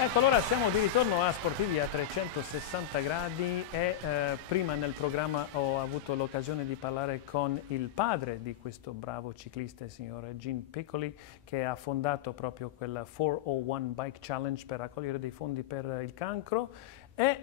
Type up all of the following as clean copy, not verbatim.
Ecco, allora siamo di ritorno a Sportivi a 360 gradi e prima nel programma ho avuto l'occasione di parlare con il padre di questo bravo ciclista, il signor Gene Piccoli, che ha fondato proprio quel 401 Bike Challenge per raccogliere dei fondi per il cancro, e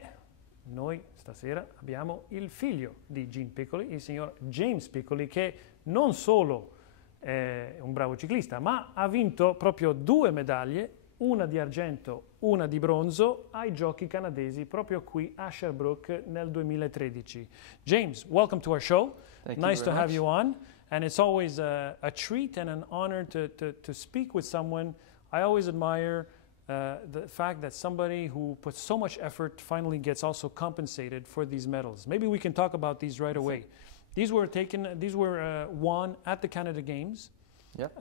noi stasera abbiamo il figlio di Gene Piccoli, il signor James Piccoli, che non solo è un bravo ciclista, ma ha vinto proprio 2 medaglie, una di argento, una di bronzo, ai giochi canadesi proprio qui a Sherbrooke nel 2013. James, welcome to our show. Nice to have you on. And it's always a treat and an honor to speak with someone. I always admire the fact that somebody who puts so much effort finally gets also compensated for these medals. Maybe we can talk about these right away. These were won at the Canada Games. Yep.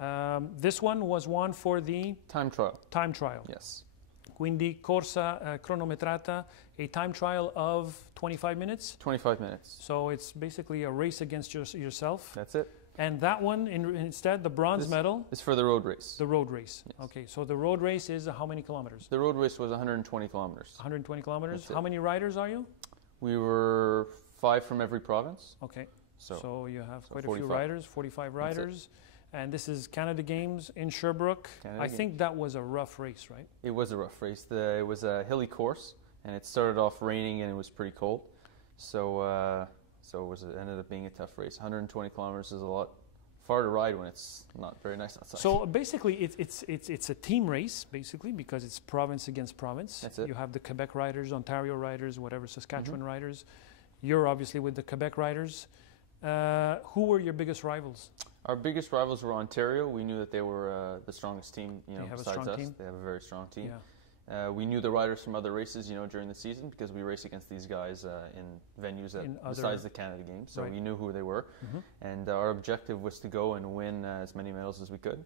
This one was won for the Time trial. Time trial. Yes. Quindi corsa cronometrata, a time trial of 25 minutes? 25 minutes. So it's basically a race against yourself. That's it. And that one, instead, the bronze medal? Is for the road race. The road race. Yes. Okay, so the road race is how many kilometers? The road race was 120 kilometers. 120 kilometers. That's How it. many riders are you? We were 5 from every province. Okay, So so you have quite a 45. few riders, 45 That's it. riders. And this is Canada Games in Sherbrooke. Canada I Games. think that was a rough race, right? It was a rough race. It was a hilly course, and it started off raining, and it was pretty cold. So it ended up being a tough race. 120 kilometers is a lot far to ride when it's not very nice outside. So basically, it's a team race, basically, because it's province against province. That's it. You have the Quebec riders, Ontario riders, whatever, Saskatchewan riders. You're obviously with the Quebec riders. Who were your biggest rivals? Our biggest rivals were Ontario. We knew that they were the strongest team, They have a besides strong us. team? They have a very strong team. Yeah. We knew the riders from other races, during the season, because we race against these guys in venues besides the Canada Games. So Right. we knew who they were, and our objective was to go and win as many medals as we could.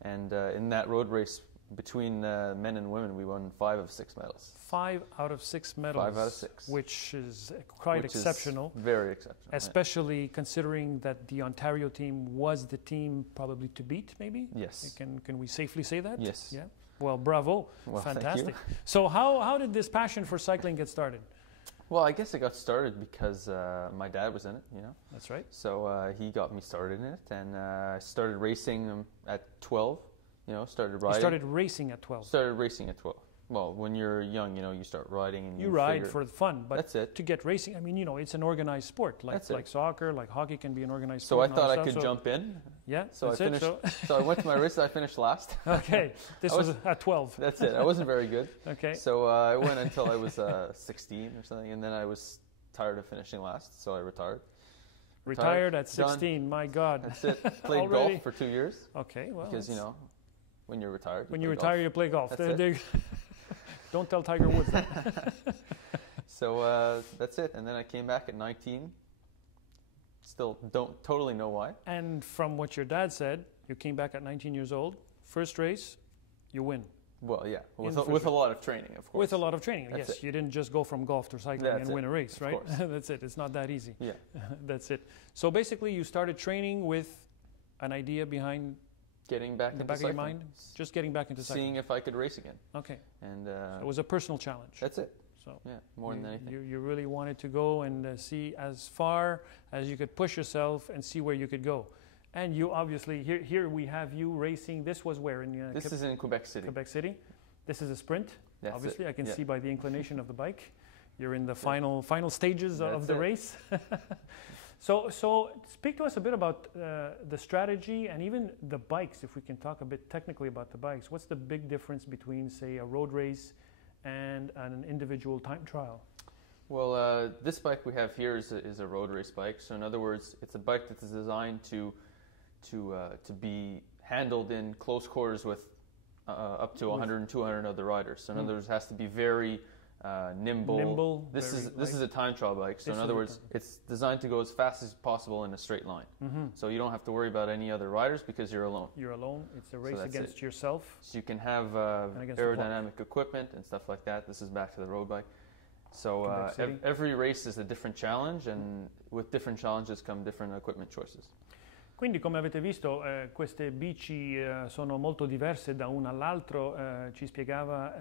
And in that road race between men and women, we won 5 of 6 medals. 5 out of 6 medals. 5 out of 6, which is quite which exceptional. Is very exceptional. Yeah. Especially considering that the Ontario team was the team probably to beat, maybe? Yes. Can we safely say that? Yes. Yeah. Well, bravo. Well, thank you. Fantastic. So how did this passion for cycling get started? Well, I guess it got started because my dad was in it, That's right. So he got me started in it, and I started racing at 12. Started riding. You started racing at 12. Started racing at 12. Well, when you're young, you start riding and You ride for fun, but that's it. to get racing, I mean, it's an organized sport, like soccer, like hockey can be an organized So sport. I thought I could jump in. Yeah, So I that's it, finished. So I went to my race. I finished last. Okay, this was at 12. That's it. I wasn't very good. Okay. So I went until I was 16 or something, and then I was tired of finishing last, so I retired. Retired at 16. Done. My God. That's it. Played Already? golf for 2 years. Okay, well. Because when you're retired. When you play retire, golf. you play golf. That's it. Don't tell Tiger Woods that. So that's it. And then I came back at 19. Still don't totally know why. And from what your dad said, you came back at 19 years old. First race, you win. Well, yeah, with first a lot of training, of course. With a lot of training, That's yes. it. You didn't just go from golf to cycling That's and win a race, right? course. That's it. It's not that easy. Yeah. That's it. So basically, you started training with an idea behind Getting back the into back cycling. of your mind? Just getting back into cycling. Seeing if I could race again. Okay. And So it was a personal challenge. that's it. So Yeah, more than anything. You really wanted to go and see as far as you could push yourself and see where you could go. And you obviously, here we have you racing. This was where? This is in Quebec City. Quebec City. This is a sprint. That's Obviously, it. I can Yeah. see by the inclination of the bike. You're in the final stages of That's the it. race. So speak to us a bit about the strategy and even the bikes, if we can talk a bit technically about the bikes. What's the big difference between, say, a road race and an individual time trial? Well, this bike we have here is a road race bike. So in other words, it's a bike that is designed to be handled in close quarters with up to 100 and 200 other riders. So in other words, it has to be very nimble. This is a time trial bike. So in other words, it's designed to go as fast as possible in a straight line. So you don't have to worry about any other riders because you're alone. You're alone. It's a race that's against it. yourself. So you can have against the aerodynamic equipment and stuff like that. This is back to the road bike. So Quebec City. every race is a different challenge, and with different challenges come different equipment choices. Quindi come avete visto queste bici sono molto diverse da una all'altro. Ci spiegava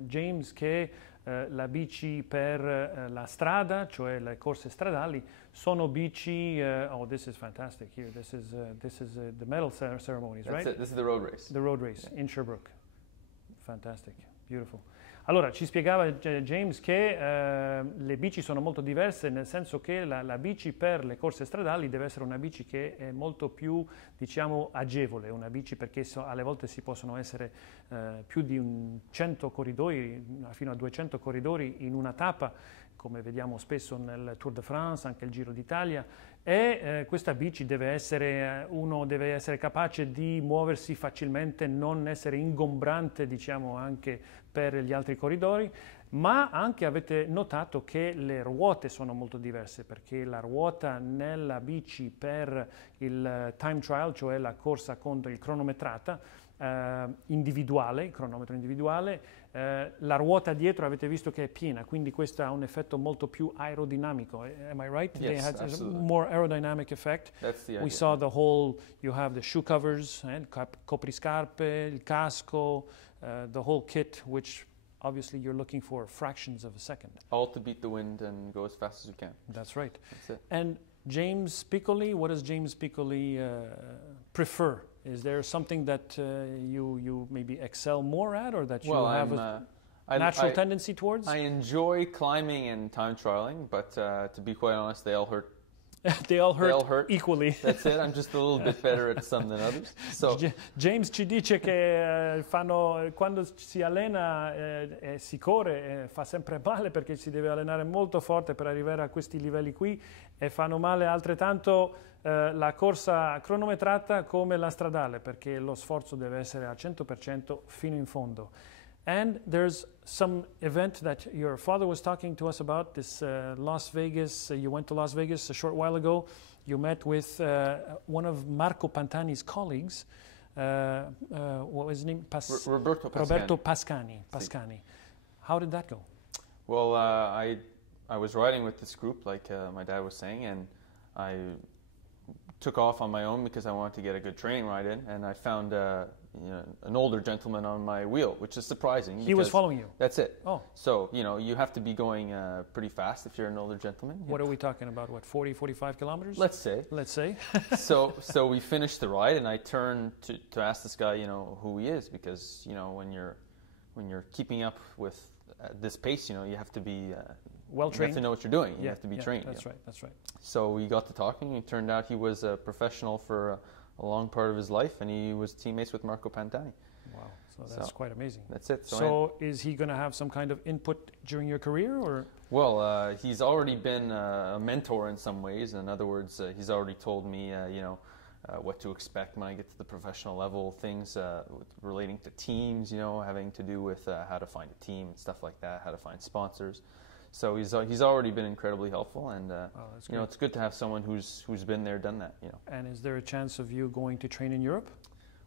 James che la bici per la strada, cioè le corse stradali, sono bici. Oh, this is fantastic here. This is the medal ceremonies, That's right? it. This is the road race. The road race in Sherbrooke. Fantastic, beautiful. Allora, ci spiegava James che le bici sono molto diverse, nel senso che la bici per le corse stradali deve essere una bici che è molto più, diciamo, agevole, una bici perché alle volte si possono essere più di 100 corridoi, fino a 200 corridori in una tappa, come vediamo spesso nel Tour de France, anche il Giro d'Italia, e questa bici uno deve essere capace di muoversi facilmente, non essere ingombrante, diciamo, anche per gli altri corridori, ma anche avete notato che le ruote sono molto diverse, perché la ruota nella bici per il time trial, cioè la corsa contro il cronometrata, individuale, il cronometro individuale, la ruota dietro avete visto che è piena, quindi questo ha un effetto molto più aerodinamico. Am I right? Yes, They had absolutely. a more aerodynamic effect. That's the idea. We saw you have the shoe covers, copriscarpe, il casco, the whole kit, which obviously you're looking for fractions of a second. All to beat the wind and go as fast as you can. That's right. That's it. And James Piccoli, what does James Piccoli prefer? Is there something that you maybe excel more at, or that you have a natural tendency towards? I enjoy climbing and time trialing, but to be quite honest, they all hurt. They all hurt equally. That's it. I'm just a little bit better at some than others. So James ci dice che quando si allena e si corre fa sempre male, perché si deve allenare molto forte per arrivare a questi livelli qui, e fanno male altrettanto la corsa cronometrata come la stradale, perché lo sforzo deve essere al 100% fino in fondo. And there's some event that your father was talking to us about, this Las Vegas. You went to Las Vegas a short while ago. You met with one of Marco Pantani's colleagues. What was his name? Roberto Pascani. Pascani. How did that go? Well, I was riding with this group, like my dad was saying, and I took off on my own because I wanted to get a good training ride in, and I found an older gentleman on my wheel, which is surprising. He was following you? That's it. Oh. So, you have to be going pretty fast if you're an older gentleman. What are we talking about? What, 40, 45 kilometers? Let's say. So we finished the ride, and I turned to ask this guy, who he is, because, when you're keeping up with this pace, you have to be well trained. You have to know what you're doing. You have to be trained. That's right. That's right. So we got to talking. It turned out he was a professional for a long part of his life, and he was teammates with Marco Pantani. Wow, so that's quite amazing. That's it. So is he going to have some kind of input during your career, or? Well, he's already been a mentor in some ways. In other words, he's already told me, what to expect when I get to the professional level. Things relating to teams, having to do with how to find a team and stuff like that, how to find sponsors. So he's already been incredibly helpful, and it's good to have someone who's been there, done that. And is there a chance of you going to train in Europe?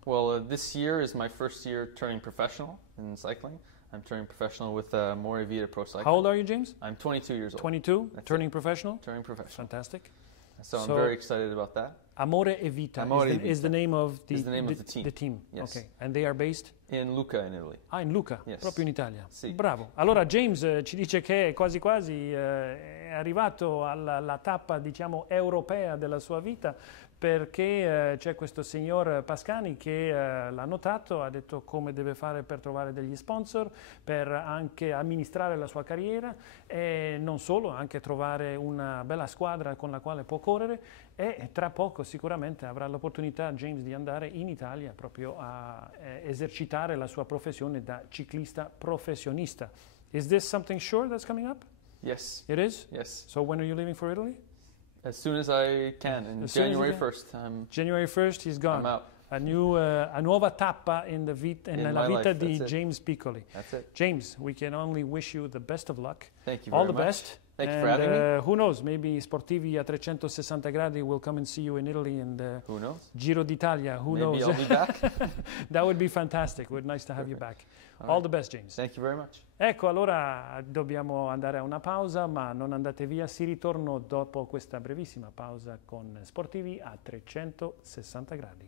Well, this year is my first year turning professional in cycling. I'm turning professional with More Vita Pro Cycling. How old are you, James? I'm 22 years old. 22? Turning professional? Turning professional. Fantastic. So I'm very excited about that. Amore e Vita is the name of the team. The team. Yes. Okay. And they are based? In Lucca, in Italy. Ah, in Lucca, yes. Proprio in Italia. Sì. Bravo. Allora James ci dice che quasi quasi è arrivato alla tappa, diciamo, europea della sua vita, perché c'è questo signor Pascani che l'ha notato, ha detto come deve fare per trovare degli sponsor, per anche amministrare la sua carriera, e non solo, anche trovare una bella squadra con la quale può correre, e tra poco sicuramente avrà l'opportunità James di andare in Italia proprio a esercitare la sua professione da ciclista professionista. Is this something sure that's coming up? Yes. It is? Yes. So when are you leaving for Italy? As soon as I can, in January 1st. January 1st, he's gone. I'm out. A nuova tappa nella vita di That's James Piccoli. That's it. James, we can only wish you the best of luck. Thank you All very the much. best. Thank you for having me. Who knows, maybe Sportivi a 360 gradi will come and see you in Italy and Who knows? Giro d'Italia, who knows? Maybe I'll be back. That would be fantastic. We're nice to have you back. All the best, James. Thank you very much. Ecco, allora dobbiamo andare a una pausa, ma non andate via, si ritorno dopo questa brevissima pausa con Sportivi a 360 gradi.